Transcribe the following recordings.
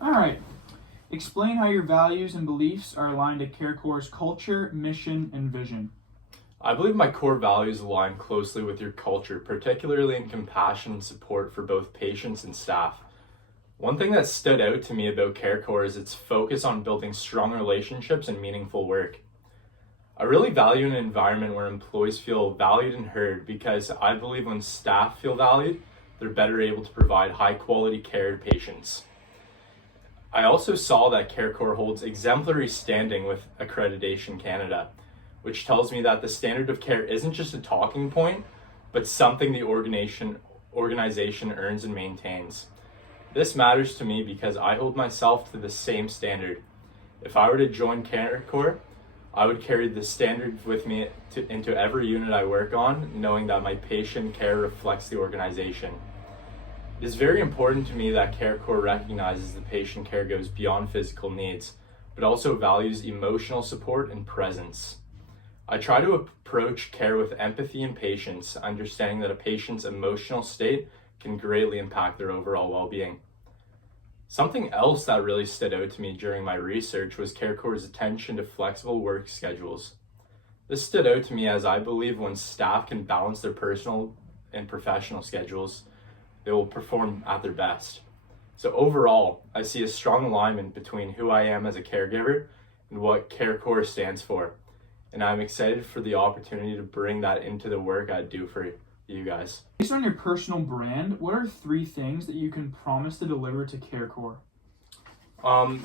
All right. Explain how your values and beliefs are aligned to CareCore's culture, mission, and vision. I believe my core values align closely with your culture, particularly in compassion and support for both patients and staff. One thing that stood out to me about CareCore is its focus on building strong relationships and meaningful work. I really value an environment where employees feel valued and heard because I believe when staff feel valued, they're better able to provide high quality care to patients. I also saw that CareCore holds exemplary standing with Accreditation Canada, which tells me that the standard of care isn't just a talking point, but something the organization earns and maintains. This matters to me because I hold myself to the same standard. If I were to join CareCore, I would carry the standard with me into every unit I work on, knowing that my patient care reflects the organization. It is very important to me that CareCore recognizes the patient care goes beyond physical needs, but also values emotional support and presence. I try to approach care with empathy and patience, understanding that a patient's emotional state can greatly impact their overall well-being. Something else that really stood out to me during my research was CareCore's attention to flexible work schedules. This stood out to me as I believe when staff can balance their personal and professional schedules, they will perform at their best. So overall, I see a strong alignment between who I am as a caregiver and what CareCore stands for. And I'm excited for the opportunity to bring that into the work I do for you guys. Based on your personal brand, what are 3 things that you can promise to deliver to CareCore?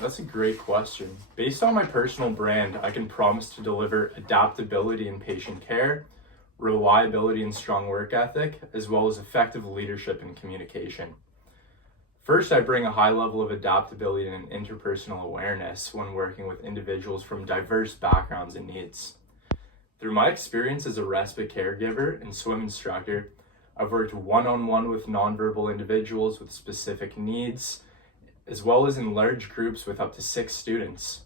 That's a great question. Based on my personal brand, I can promise to deliver adaptability in patient care, reliability and strong work ethic, as well as effective leadership and communication. First, I bring a high level of adaptability and interpersonal awareness when working with individuals from diverse backgrounds and needs. Through my experience as a respite caregiver and swim instructor, I've worked one-on-one with nonverbal individuals with specific needs, as well as in large groups with up to 6 students.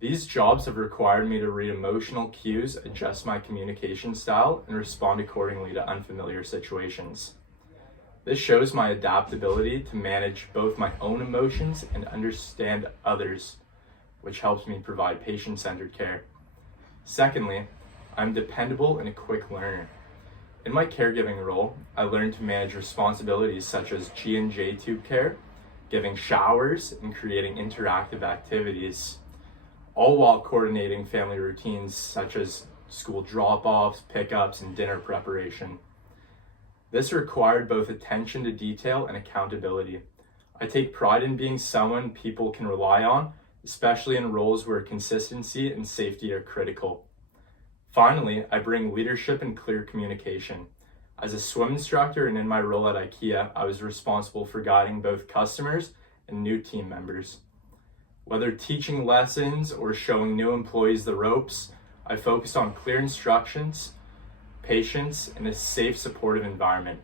These jobs have required me to read emotional cues, adjust my communication style, and respond accordingly to unfamiliar situations. This shows my adaptability to manage both my own emotions and understand others, which helps me provide patient-centered care. Secondly, I'm dependable and a quick learner. In my caregiving role, I learned to manage responsibilities such as G&J tube care, giving showers, and creating interactive activities, all while coordinating family routines such as school drop-offs, pickups, and dinner preparation. This required both attention to detail and accountability. I take pride in being someone people can rely on, especially in roles where consistency and safety are critical. Finally, I bring leadership and clear communication. As a swim instructor and in my role at IKEA, I was responsible for guiding both customers and new team members. Whether teaching lessons or showing new employees the ropes, I focused on clear instructions, patience, and a safe, supportive environment.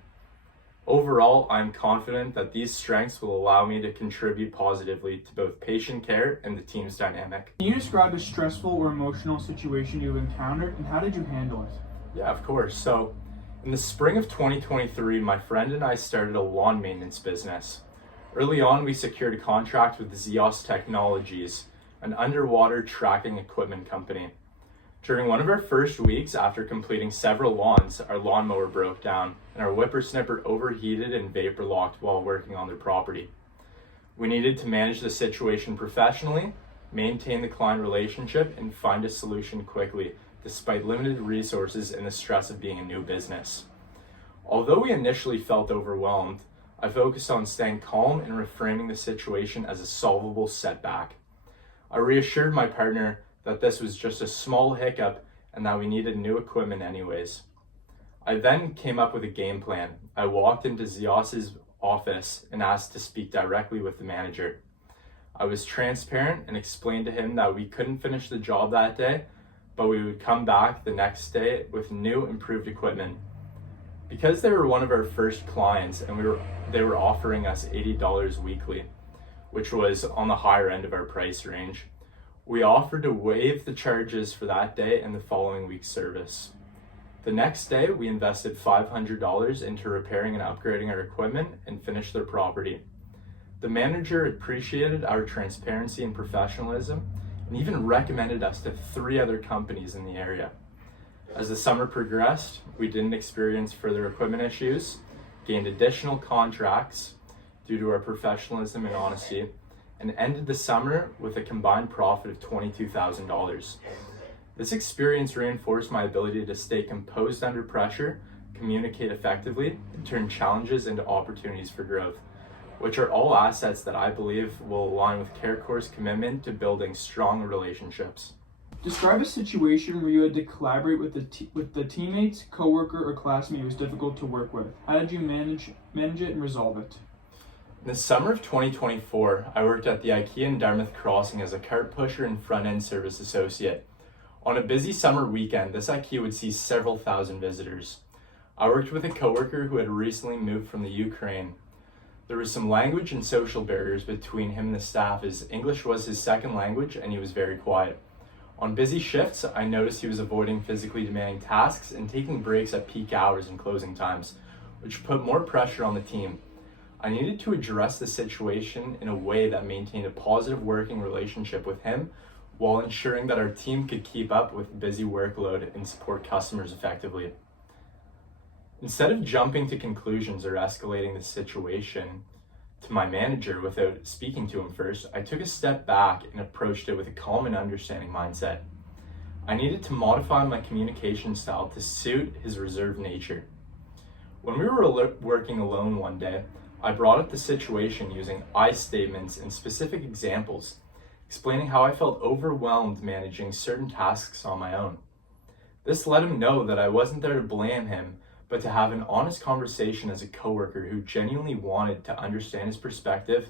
Overall, I'm confident that these strengths will allow me to contribute positively to both patient care and the team's dynamic. Can you describe a stressful or emotional situation you've encountered and how did you handle it? Yeah, of course. So, in the spring of 2023, my friend and I started a lawn maintenance business. Early on, we secured a contract with Zeos Technologies, an underwater tracking equipment company. During one of our first weeks after completing several lawns, our lawnmower broke down and our whippersnapper overheated and vapor locked while working on their property. We needed to manage the situation professionally, maintain the client relationship, and find a solution quickly, despite limited resources and the stress of being a new business. Although we initially felt overwhelmed, I focused on staying calm and reframing the situation as a solvable setback. I reassured my partner that this was just a small hiccup and that we needed new equipment anyways. I then came up with a game plan. I walked into Zeos's office and asked to speak directly with the manager. I was transparent and explained to him that we couldn't finish the job that day, but we would come back the next day with new improved equipment. Because they were one of our first clients and they were offering us $80 weekly, which was on the higher end of our price range, we offered to waive the charges for that day and the following week's service. The next day, we invested $500 into repairing and upgrading our equipment and finished their property. The manager appreciated our transparency and professionalism and even recommended us to 3 other companies in the area. As the summer progressed, we didn't experience further equipment issues, gained additional contracts due to our professionalism and honesty, and ended the summer with a combined profit of $22,000. This experience reinforced my ability to stay composed under pressure, communicate effectively, and turn challenges into opportunities for growth, which are all assets that I believe will align with CareCore's commitment to building strong relationships. Describe a situation where you had to collaborate with the teammates, coworker, or classmate who was difficult to work with. How did you manage it and resolve it? In the summer of 2024, I worked at the IKEA in Dartmouth Crossing as a cart pusher and front-end service associate. On a busy summer weekend, this IKEA would see several thousand visitors. I worked with a coworker who had recently moved from the Ukraine. There was some language and social barriers between him and the staff, as English was his second language and he was very quiet. On busy shifts, I noticed he was avoiding physically demanding tasks and taking breaks at peak hours and closing times, which put more pressure on the team. I needed to address the situation in a way that maintained a positive working relationship with him while ensuring that our team could keep up with the busy workload and support customers effectively. Instead of jumping to conclusions or escalating the situation to my manager without speaking to him first, I took a step back and approached it with a calm and understanding mindset. I needed to modify my communication style to suit his reserved nature. When we were working alone one day, I brought up the situation using I statements and specific examples, explaining how I felt overwhelmed managing certain tasks on my own. This let him know that I wasn't there to blame him, but to have an honest conversation as a coworker who genuinely wanted to understand his perspective.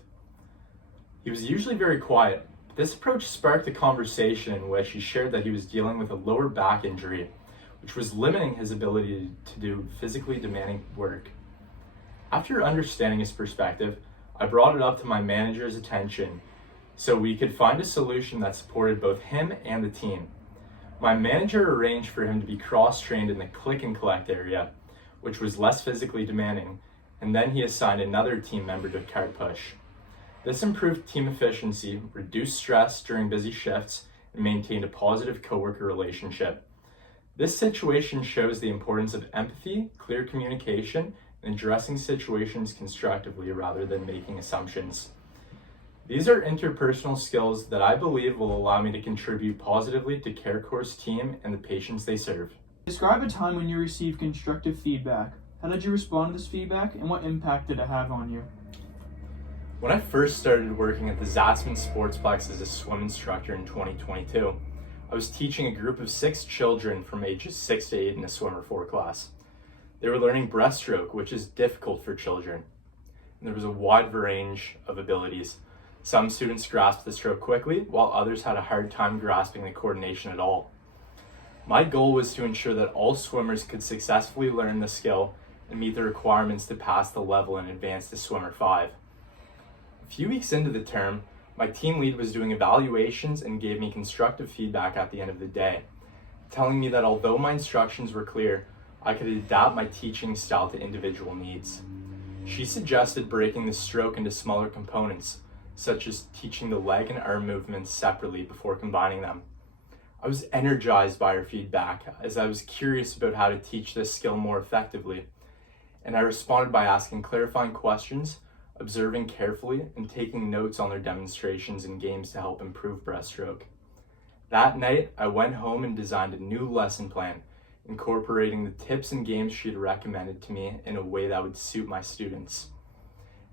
He was usually very quiet, but this approach sparked a conversation in which he shared that he was dealing with a lower back injury, which was limiting his ability to do physically demanding work. After understanding his perspective, I brought it up to my manager's attention so we could find a solution that supported both him and the team. My manager arranged for him to be cross-trained in the click and collect area, which was less physically demanding, and then he assigned another team member to cart push. This improved team efficiency, reduced stress during busy shifts, and maintained a positive coworker relationship. This situation shows the importance of empathy, clear communication, and addressing situations constructively rather than making assumptions. These are interpersonal skills that I believe will allow me to contribute positively to CareCore's team and the patients they serve. Describe a time when you received constructive feedback. How did you respond to this feedback, and what impact did it have on you? When I first started working at the Zatzman Sportsplex as a swim instructor in 2022, I was teaching a group of 6 children from ages 6 to 8 in a swimmer 4 class. They were learning breaststroke, which is difficult for children. And there was a wide range of abilities. Some students grasped the stroke quickly, while others had a hard time grasping the coordination at all. My goal was to ensure that all swimmers could successfully learn the skill and meet the requirements to pass the level and advance to swimmer 5. A few weeks into the term, my team lead was doing evaluations and gave me constructive feedback at the end of the day, telling me that although my instructions were clear, I could adapt my teaching style to individual needs. She suggested breaking the stroke into smaller components, such as teaching the leg and arm movements separately before combining them. I was energized by her feedback as I was curious about how to teach this skill more effectively, and I responded by asking clarifying questions, observing carefully, and taking notes on their demonstrations and games to help improve breaststroke. That night, I went home and designed a new lesson plan, incorporating the tips and games she had recommended to me in a way that would suit my students.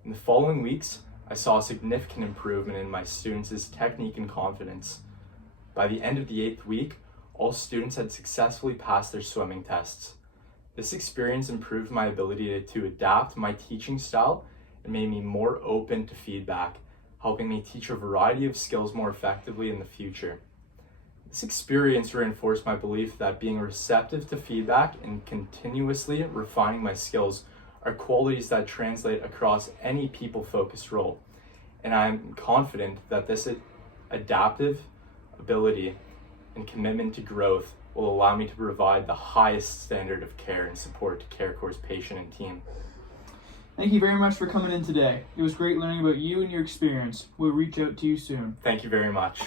In the following weeks, I saw a significant improvement in my students' technique and confidence. By the end of the 8th week, all students had successfully passed their swimming tests. This experience improved my ability to adapt my teaching style and made me more open to feedback, helping me teach a variety of skills more effectively in the future. This experience reinforced my belief that being receptive to feedback and continuously refining my skills are qualities that translate across any people-focused role, and I'm confident that this adaptive ability and commitment to growth will allow me to provide the highest standard of care and support to CareCore's patient and team. Thank you very much for coming in today. It was great learning about you and your experience. We'll reach out to you soon. Thank you very much.